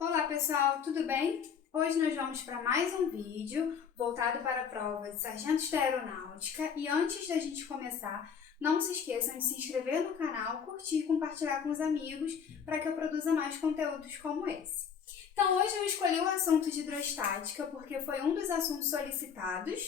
Olá pessoal, tudo bem? Hoje nós vamos para mais um vídeo voltado para a prova de Sargentos da Aeronáutica e antes da gente começar, não se esqueçam de se inscrever no canal, curtir e compartilhar com os amigos para que eu produza mais conteúdos como esse. Então hoje eu escolhi o assunto de hidrostática porque foi um dos assuntos solicitados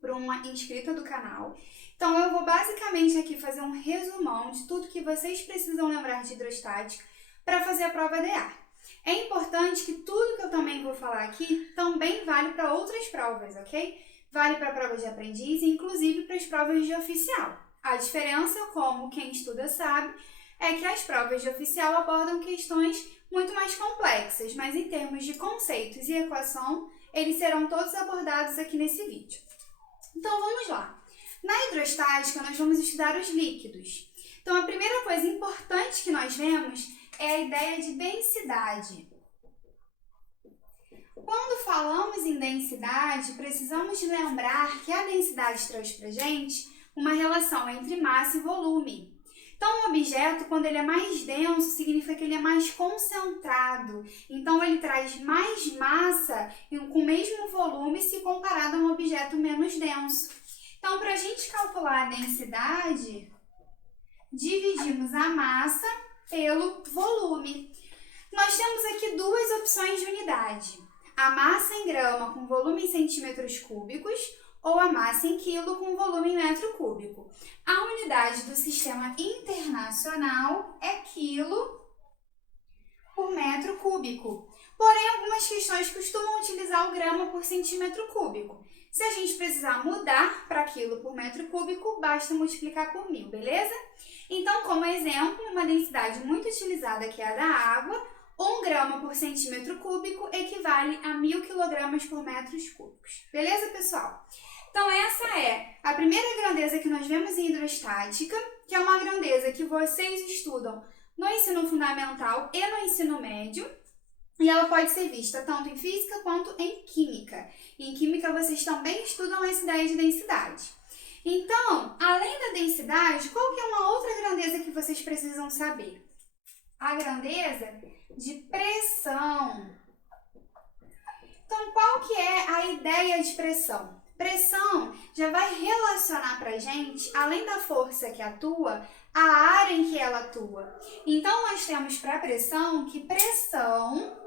por uma inscrita do canal. Então eu vou basicamente aqui fazer um resumão de tudo que vocês precisam lembrar de hidrostática para fazer a prova DA. É importante que tudo que eu também vou falar aqui também vale para outras provas, ok? Vale para provas de aprendiz e inclusive para as provas de oficial. A diferença, como quem estuda sabe, é que as provas de oficial abordam questões muito mais complexas, mas em termos de conceitos e equação, eles serão todos abordados aqui nesse vídeo. Então vamos lá. Na hidrostática, nós vamos estudar os líquidos. Então a primeira coisa importante que nós vemos é a ideia de densidade. Quando falamos em densidade, precisamos de lembrar que a densidade traz para a gente uma relação entre massa e volume. Então, um objeto, quando ele é mais denso, significa que ele é mais concentrado. Então, ele traz mais massa com o mesmo volume se comparado a um objeto menos denso. Então, para a gente calcular a densidade, dividimos a massa pelo volume. Nós temos aqui duas opções de unidade. A massa em grama com volume em centímetros cúbicos ou a massa em quilo com volume em metro cúbico. A unidade do sistema internacional é quilo por metro cúbico. Porém, algumas questões costumam utilizar o grama por centímetro cúbico. Se a gente precisar mudar para quilo por metro cúbico, basta multiplicar por 1000, beleza? Então, como exemplo, uma densidade muito utilizada que é a da água, 1 grama por centímetro cúbico equivale a 1000 quilogramas por metros cúbicos. Beleza, pessoal? Então, essa é a primeira grandeza que nós vemos em hidrostática, que é uma grandeza que vocês estudam no ensino fundamental e no ensino médio, e ela pode ser vista tanto em física quanto em química. Em química, vocês também estudam essa ideia de densidade. Então, além da densidade, qual que é uma outra grandeza que vocês precisam saber? A grandeza de pressão. Então, qual que é a ideia de pressão? Pressão já vai relacionar para a gente, além da força que atua, a área em que ela atua. Então, nós temos para a pressão que pressão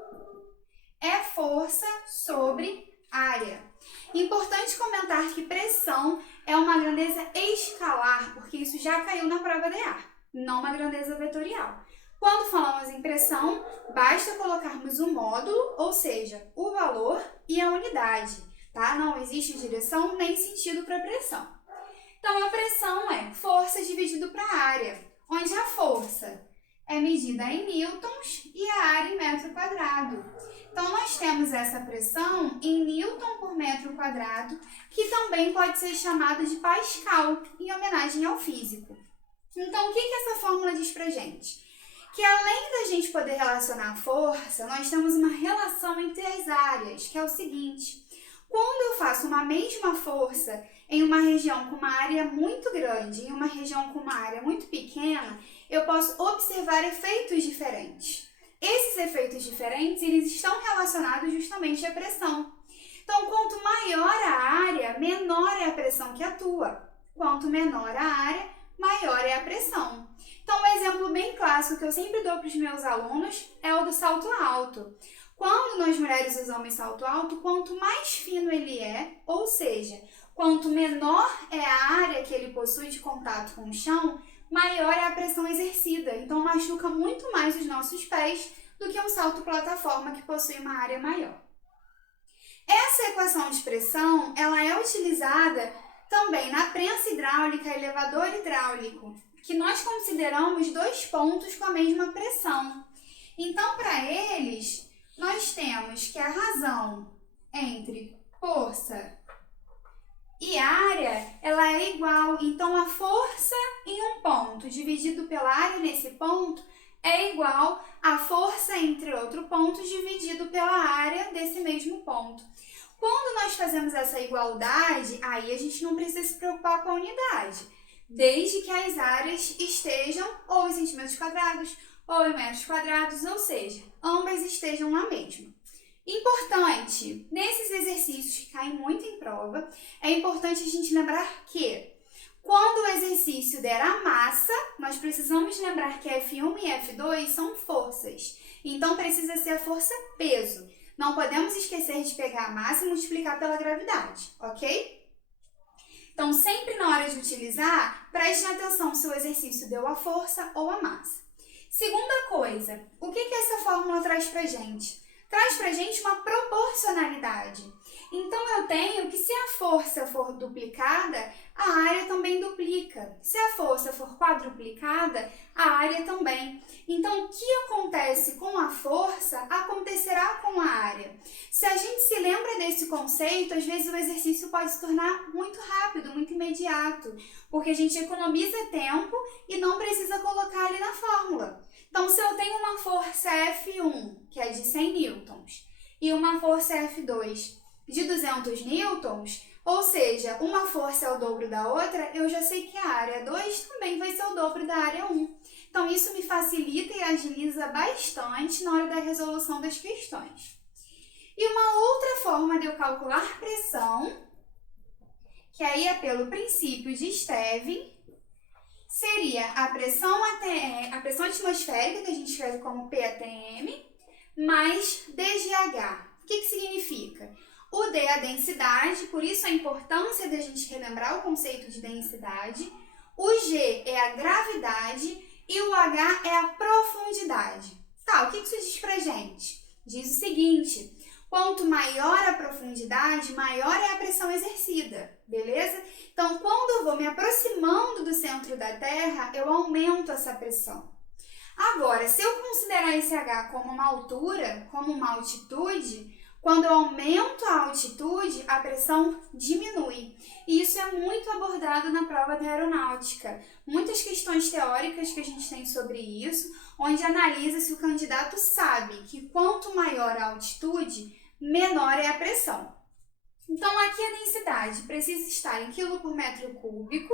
é força sobre área. Importante comentar que pressão é uma grandeza escalar, porque isso já caiu na prova de ar, não uma grandeza vetorial. Quando falamos em pressão, basta colocarmos o módulo, ou seja, o valor e a unidade, tá? Não existe direção nem sentido para pressão. Então, a pressão é força dividido para área, onde a força é medida em newtons e a área em metro quadrado. Então, nós temos essa pressão em newton por metro quadrado, que também pode ser chamada de Pascal, em homenagem ao físico. Então, o que essa fórmula diz pra gente? Que além da gente poder relacionar a força, nós temos uma relação entre as áreas, que é o seguinte: quando eu faço uma mesma força em uma região com uma área muito grande e em uma região com uma área muito pequena, eu posso observar efeitos diferentes. Esses efeitos diferentes, eles estão relacionados justamente à pressão. Então, quanto maior a área, menor é a pressão que atua. Quanto menor a área, maior é a pressão. Então, um exemplo bem clássico que eu sempre dou para os meus alunos é o do salto alto. Quando nós mulheres usamos salto alto, quanto mais fino ele é, ou seja, quanto menor é a área que ele possui de contato com o chão, maior é a pressão exercida. Então, machuca muito mais os nossos pés do que um salto plataforma que possui uma área maior. Essa equação de pressão, ela é utilizada também na prensa hidráulica e elevador hidráulico, que nós consideramos dois pontos com a mesma pressão. Então, para eles, nós temos que a razão entre força e área, ela é igual. Então, a força em um ponto dividido pela área nesse ponto é igual à força entre outro ponto dividido pela área desse mesmo ponto. Quando nós fazemos essa igualdade, aí a gente não precisa se preocupar com a unidade, desde que as áreas estejam ou em centímetros quadrados ou em metros quadrados, ou seja, ambas estejam na mesma. Importante, nesses exercícios que caem muito em prova, é importante a gente lembrar que quando o exercício der a massa, nós precisamos lembrar que F1 e F2 são forças. Então, precisa ser a força peso. Não podemos esquecer de pegar a massa e multiplicar pela gravidade, ok? Então, sempre na hora de utilizar, prestem atenção se o exercício deu a força ou a massa. Segunda coisa, o que essa fórmula traz pra gente? Traz pra gente uma proporcionalidade. Então, eu tenho que se a força for duplicada, a área também duplica. Se a força for quadruplicada, a área também. Então, o que acontece com a força, acontecerá com a área. Se a gente se lembra desse conceito, às vezes o exercício pode se tornar muito rápido, muito imediato, porque a gente economiza tempo e não precisa colocar ali na fórmula. Então, se eu tenho uma força F1, que é de 100 newtons, e uma força F2 de 200 newtons, ou seja, uma força é o dobro da outra, eu já sei que a área 2 também vai ser o dobro da área 1. Então, isso me facilita e agiliza bastante na hora da resolução das questões. E uma outra forma de eu calcular pressão, que aí é pelo princípio de Stevin, seria a pressão atmosférica, que a gente escreve como PATM, mais dGH. O que significa? O D é a densidade, por isso a importância da gente relembrar o conceito de densidade. O G é a gravidade e o H é a profundidade. Tá, o que isso diz pra gente? Diz o seguinte: quanto maior a profundidade, maior é a pressão exercida, beleza? Então, quando eu vou me aproximando do centro da Terra, eu aumento essa pressão. Agora, se eu considerar esse H como uma altura, como uma altitude, quando eu aumento a altitude, a pressão diminui. E isso é muito abordado na prova da aeronáutica. Muitas questões teóricas que a gente tem sobre isso, onde analisa se o candidato sabe que quanto maior a altitude, menor é a pressão. Então, aqui a densidade precisa estar em quilo por metro cúbico.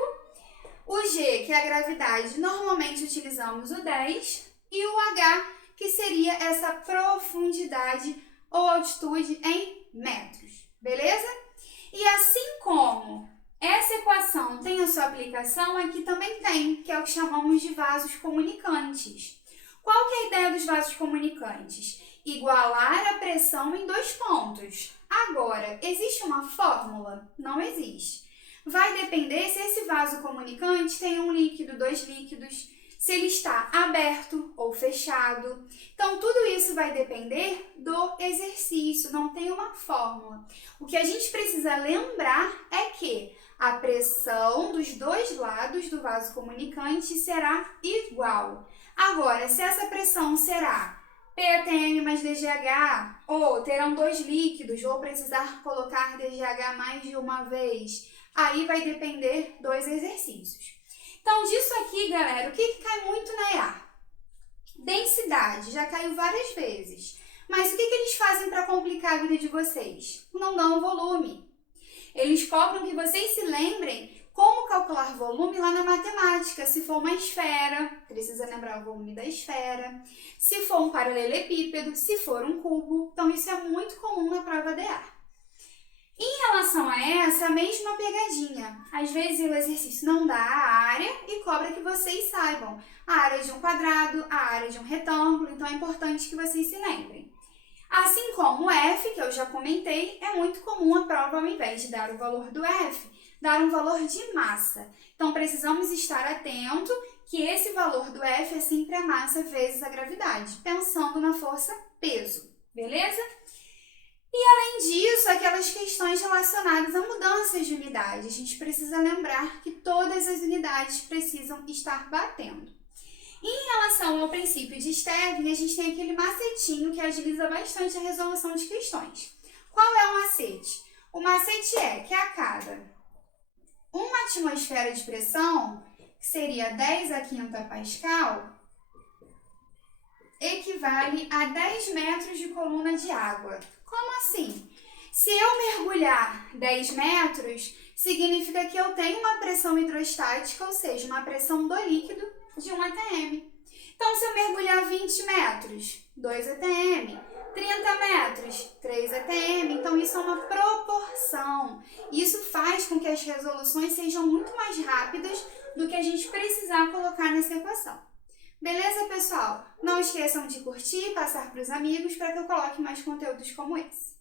O G, que é a gravidade, normalmente utilizamos o 10. E o H, que seria essa profundidade ou altitude em metros, beleza? E assim como essa equação tem a sua aplicação, aqui também tem, que é o que chamamos de vasos comunicantes. Qual que é a ideia dos vasos comunicantes? Igualar a pressão em 2 pontos. Agora, existe uma fórmula? Não existe. Vai depender se esse vaso comunicante tem um líquido, 2 líquidos, se ele está aberto ou fechado. Então, tudo isso vai depender do exercício, não tem uma fórmula. O que a gente precisa lembrar é que a pressão dos 2 lados do vaso comunicante será igual. Agora, se essa pressão será PATM mais dGH, ou terão 2 líquidos, ou precisar colocar dGH mais de uma vez, aí vai depender dos exercícios. Então, disso aqui, galera, o que cai muito na EA? Densidade, já caiu várias vezes. Mas o que eles fazem para complicar a vida de vocês? Não dão volume. Eles cobram que vocês se lembrem como calcular volume lá na matemática. Se for uma esfera, precisa lembrar o volume da esfera. Se for um paralelepípedo, se for um cubo. Então, isso é muito comum na prova de EA. Em relação a essa, a mesma pegadinha. Às vezes o exercício não dá a área e cobra que vocês saibam a área de um quadrado, a área de um retângulo, então é importante que vocês se lembrem. Assim como o F, que eu já comentei, é muito comum a prova, ao invés de dar o valor do F, dar um valor de massa. Então, precisamos estar atento que esse valor do F é sempre a massa vezes a gravidade, pensando na força peso, beleza? E, além disso, aquelas questões relacionadas a mudanças de unidade. A gente precisa lembrar que todas as unidades precisam estar batendo. Em relação ao princípio de Stevin, a gente tem aquele macetinho que agiliza bastante a resolução de questões. Qual é o macete? O macete é que a cada uma atmosfera de pressão, que seria 10 a quinta pascal, equivale a 10 metros de coluna de água. Como assim? Se eu mergulhar 10 metros, significa que eu tenho uma pressão hidrostática, ou seja, uma pressão do líquido de 1 atm. Então, se eu mergulhar 20 metros, 2 atm, 30 metros, 3 atm, então isso é uma proporção. Isso faz com que as resoluções sejam muito mais rápidas do que a gente precisar colocar nessa equação. Beleza, pessoal? Não esqueçam de curtir e passar para os amigos para que eu coloque mais conteúdos como esse.